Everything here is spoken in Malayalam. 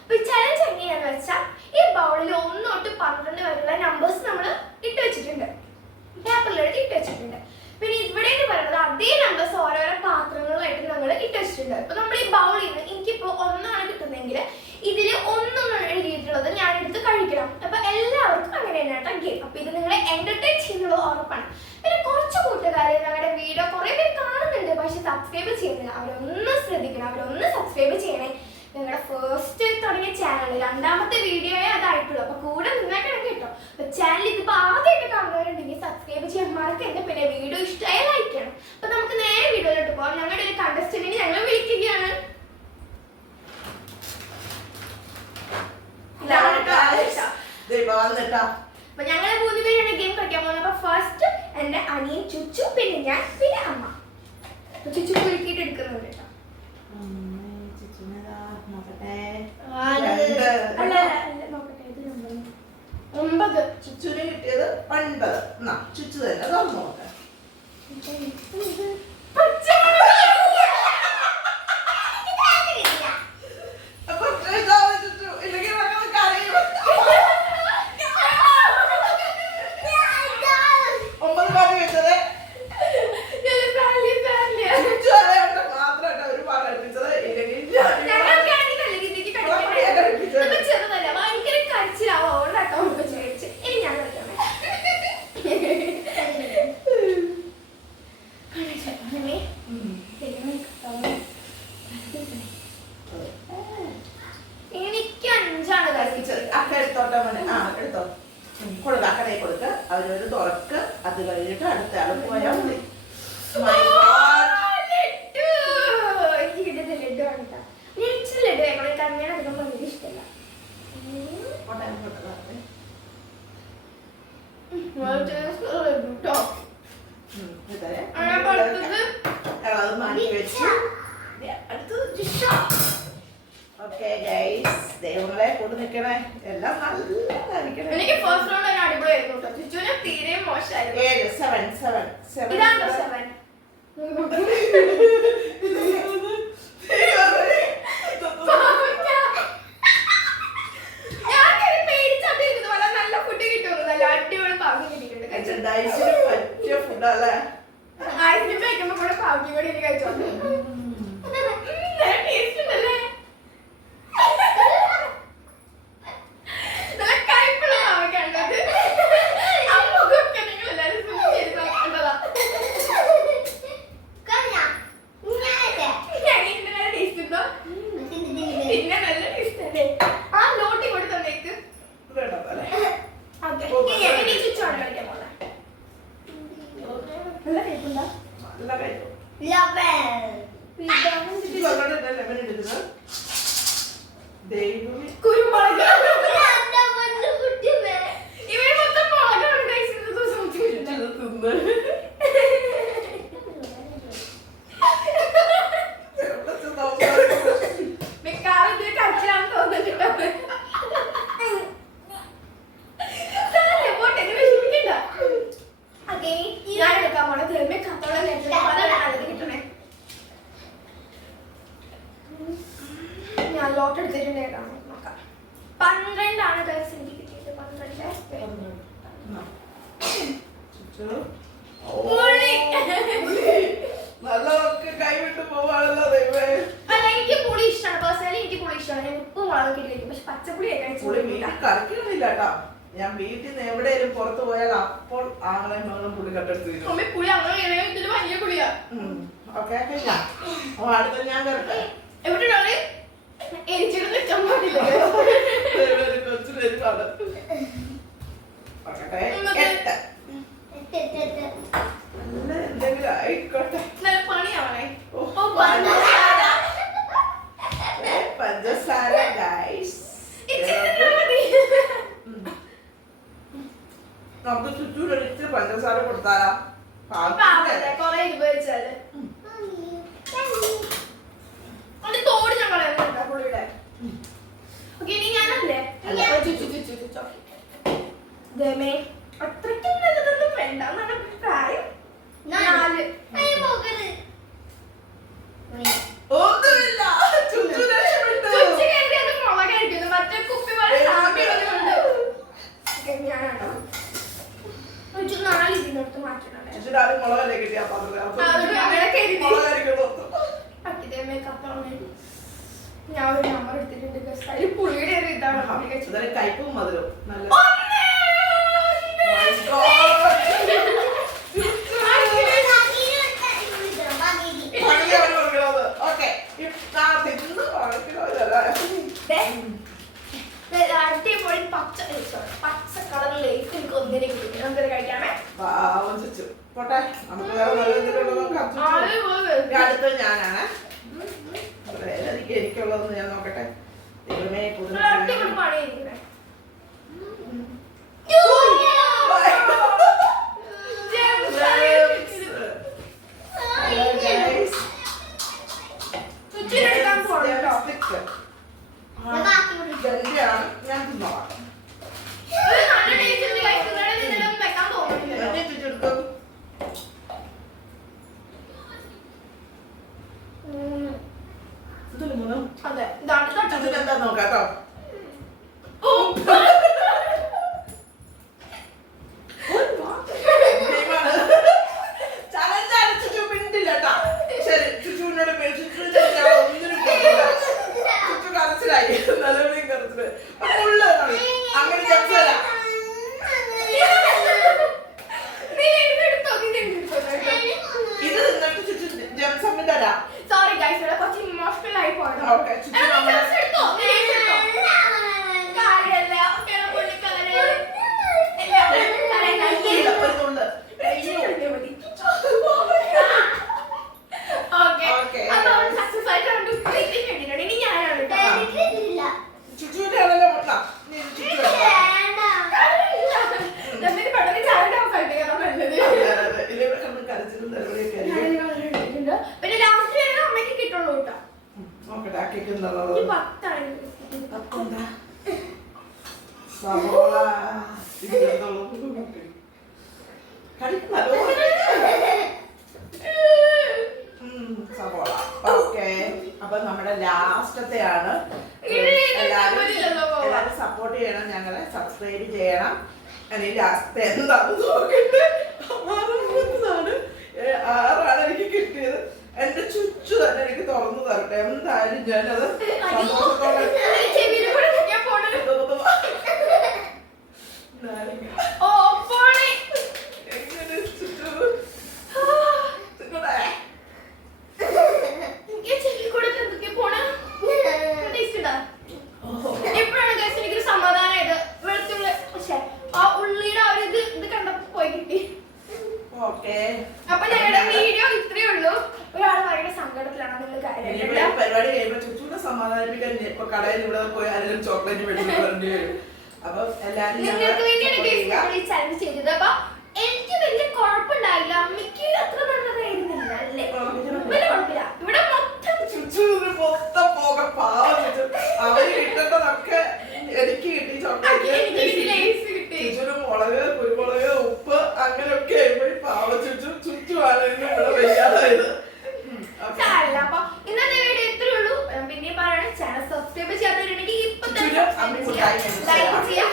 അപ്പൊ ഈ ചലഞ്ച് എങ്ങനെയാന്ന് വെച്ചാൽ ഈ ബൗളിൽ 1 തൊട്ട് 12 വരെയുള്ള നമ്പേഴ്സ് നമ്മൾ ഇട്ട് വെച്ചിട്ടുണ്ട്, പേപ്പറിലെടുത്ത് ഇട്ട് വെച്ചിട്ടുണ്ട്. പിന്നെ ഇവിടെ എന്ന് പറയുന്നത് അതേ നമ്പേഴ്സ് ഓരോരോ പാത്രങ്ങളായിട്ട് നമ്മൾ ഇട്ട് വെച്ചിട്ടുണ്ട്. ഇപ്പൊ നമ്മൾ ഈ ബൗളിൽ നിന്ന് എനിക്കിപ്പോ 1 ആണ് കിട്ടുന്നതെങ്കിൽ ഇതിൽ 1 എഴുതിയിട്ടുള്ളത് ഞാൻ എടുത്ത് കഴിക്കണം. അപ്പൊ എല്ലാവർക്കും അങ്ങനെ തന്നെയാട്ടോ ഗെയിം. അപ്പൊ ഇത് നിങ്ങളെ എന്റർടൈൻ ചെയ്യുന്നത് ഉറപ്പാണ്. പിന്നെ കുറച്ച് കൂട്ടുകാരെ ഞങ്ങളുടെ വീഡിയോ കുറെ പേര് കാണുന്നുണ്ട്, പക്ഷെ സബ്സ്ക്രൈബ് ചെയ്യുന്നില്ല. അവരൊന്ന് ശ്രദ്ധിക്കണം, അവരൊന്ന് സബ്സ്ക്രൈബ് ചെയ്യണേ. നിങ്ങളുടെ ഫസ്റ്റ് തുടങ്ങിയ ചാനൽ 2ാമത്തെ വീഡിയോയെ അതായിട്ടുള്ളൂ. അപ്പൊ കൂടെ നിന്നേക്കണം കേട്ടോ. അപ്പൊ ചാനൽ ഇതിപ്പോ ആദ്യമായിട്ട് കാണുന്നവരുണ്ടെങ്കിൽ സബ്സ്ക്രൈബ് ചെയ്യാൻ മറക്കരുത്. പിന്നെ വീഡിയോ ഇഷ്ടമായി ലൈക്ക് ചെയ്യണം. അപ്പൊ നമുക്ക് നേരെ വീഡിയോയിലോട്ട് പോകാം. ഞങ്ങളുടെ ഒരു കണ്ടസ്റ്റന്റിനെ ഞങ്ങൾ വിളിക്കുകയാണ്. അപ്പൊ ഞങ്ങളെ 3 പേരാണ് ഗെയിം കളിക്കാൻ പോകുന്നത്. അപ്പൊ ഫസ്റ്റ് എന്റെ അനിയൻ ചുച്ചു, പിന്നെ ഞാൻ, പിന്നെ അമ്മ. ചുച്ചു കുലുക്കിയിട്ട് എടുക്കുന്നുണ്ട് കേട്ടോ. നോക്കട്ടെ, ഇത് 9. ചുച്ചുവിന് കിട്ടിയത് 9. ചുച്ചു തന്നെ നോക്കാം. അവരൊരു തുറക്ക്, അത് കഴിഞ്ഞിട്ട് അടുത്ത ആള് പോയാൽ മതി. മാറ്റി വെച്ചു. ഓക്കെ ഗൈസ്, ദൈവങ്ങളെ കൂടെ നിൽക്കണേ. എല്ലാം നല്ല കളിക്കണേ. എനിക്ക് ഫസ്റ്റ് റൗണ്ട് ഒരു അടിപൊളിയായിരുന്നു കേട്ടോ. ചുച്ചുവിനെ തീരെ മോശമായിരുന്നു. 7 ഇതാണോ 7? ഞാൻ പേടിച്ചാട്ടിരിക്കുന്നു. വളരെ നല്ല ഫുഡ് കിട്ടുന്നു, നല്ല അടിപൊളി പാവം കിട്ടിയിട്ടുണ്ട്. പറ്റിയ ഫുഡല്ലേ. ഐസ്ക്രീം കഴിക്കുമ്പോ കൂടെ പാവയ്ക്കും കൂടി എനിക്ക് കഴിച്ചോണ്ട് ടേസ്റ്റ് ഉണ്ടല്ലേ. ഞാൻ ലോട്ട് എടുത്തിട്ടുണ്ടായിരുന്നു. നോക്കാം. 12 ആണ് ഗൈസ് എനിക്ക് കിട്ടിയത്. 12. അല്ല, എനിക്ക് പുളി ഇഷ്ടമാണ്. പേഴ്സണലി എനിക്ക് പുളി ഇഷ്ടമാണ്. ഞാൻ ഉപ്പും മുളകൊക്കെ ഇട്ടിരിക്കും, പക്ഷെ പച്ചപ്പുളി കറിക്കണമെന്നില്ല. ഞാൻ വീട്ടിൽ നിന്ന് എവിടെയും പുറത്തു പോയാൽ അപ്പോൾ ആങ്ങളെ മകളും പുളി കട്ടെടുത്ത് പുളി അങ്ങനെ ഇതിൽ വലിയ പുളിയാ. ഓക്കെ, അടുത്ത ഞാൻ കറട്ടെ. എവിടെ എനിച്ചിടുന്ന ചമ്പാടില്ല. എന്തെങ്കിലും ആയിക്കോട്ടെ. നല്ല പണിയാവണേ. പഞ്ചസാര ഗൈസ്. നമുക്ക് ചുറ്റൂരൊഴിച്ച് പഞ്ചസാര കൊടുത്താലാ കൊറേ ഉപയോഗിച്ചാല് തോട് ഞാൻ കളയുന്നുണ്ടോ പുള്ളിയുടെ. ഓക്കെ, ഇനി ഞാനല്ലേ അത്രയ്ക്കും നല്ലതൊന്നും വേണ്ട എന്നാണ് പ്രായം. 4 ഒന്നുമില്ല. മുളക് ഇട്ടാണ് ഇതൊരു കയ്പും മധുരവും നല്ല അടിപൊളി പച്ച കളർ ലേസ് എനിക്ക് ഒന്നിനെ കിട്ടും. നമുക്കത് കഴിക്കാമേ. പോട്ടെ, നമുക്ക് വേറെ നല്ല എന്തെങ്കിലും അടുത്ത ഞാനാണ്. എനിക്കുള്ളതെന്ന് ഞാൻ നോക്കട്ടെ. അടിപൊളി പണിയായിരിക്കണേ. ഞാൻ തിന്നോളാം. എന്താ നോക്കാട്ടോ. ശരി, ചുച്ചുവിനോട് ഒന്നിനും ചുച്ചു കറച്ചിലായി. നല്ലവരെയും കറച്ചില് അങ്ങനെ ജപ്സല. ഇത് നിന്നിട്ട് ചുച്ചു ജംസമ്മ തരാം. സോറി ഗൈസ്, ഇവിടെ കുറച്ച് ഇമോഷണൽ ആയി പോകണം. ചുച്ചുവിന്റെ ആണല്ലോ മൊത്തം. കരച്ചിലും നിലവിളിയൊക്കെ പിന്നെ ലാസ്റ്റ് അമ്മയ്ക്ക് കിട്ടുള്ളൂ കേട്ടോ. നോക്കട്ടെ, ആക്കിക്കുന്നുണ്ടോ സവോള സവോള. ഓക്കെ, അപ്പൊ നമ്മുടെ ലാസ്റ്റത്തെയാണ്. എല്ലാരും സപ്പോർട്ട് ചെയ്യണം, ഞങ്ങളെ സബ്സ്ക്രൈബ് ചെയ്യണം. ഇനി ലാസ്റ്റ് എന്താണെന്ന് നോക്കട്ടെ. 6 എനിക്ക് കിട്ടിയത്. എന്റെ ചുച്ചു തന്നെ എനിക്ക് തുറന്നു തരട്ടെ. എന്തായാലും ഞാനത് സന്തോഷത്തോടെ പരിപാടി കഴിയുമ്പോ ചുച്ചൂടെ സമാധാനിപ്പിക്കാൻ ഇപ്പൊ കടയിൽ ഇവിടെ പോയി ആരെങ്കിലും ചോക്ലേറ്റ് മേടിച്ചു വരേണ്ടി വരും. അപ്പൊ എല്ലാരും എനിക്ക് വലിയ കുഴപ്പമുണ്ടായില്ല. അമ്മയ്ക്ക് അത്ര നല്ലതായിരുന്നില്ല അല്ലേ? വലിയ കുഴപ്പമില്ല. ഇവിടെ മൊത്തം പോക പാവം ചുച്ചു. അവര് കിട്ടേണ്ടതൊക്കെ എനിക്ക് കിട്ടി. ചോക്ലേറ്റ്, ചുച്ചുന് മുളക്, കുരുമുളക്, ഉപ്പ് അങ്ങനെയൊക്കെ പാവം ചുച്ചു. ചുറ്റുമാണ് ഇവിടെ വയ്യാതായത്. അപ്പൊ ഇന്നത്തെ വീഡിയോ ഇത്രേ ഉള്ളൂ. പിന്നെ പറയണ ചാനൽ സബ്സ്ക്രൈബ് ചെയ്യാത്തവരുണ്ടെങ്കിൽ ഇപ്പൊ തന്നെ ലൈക്ക് ചെയ്യാം.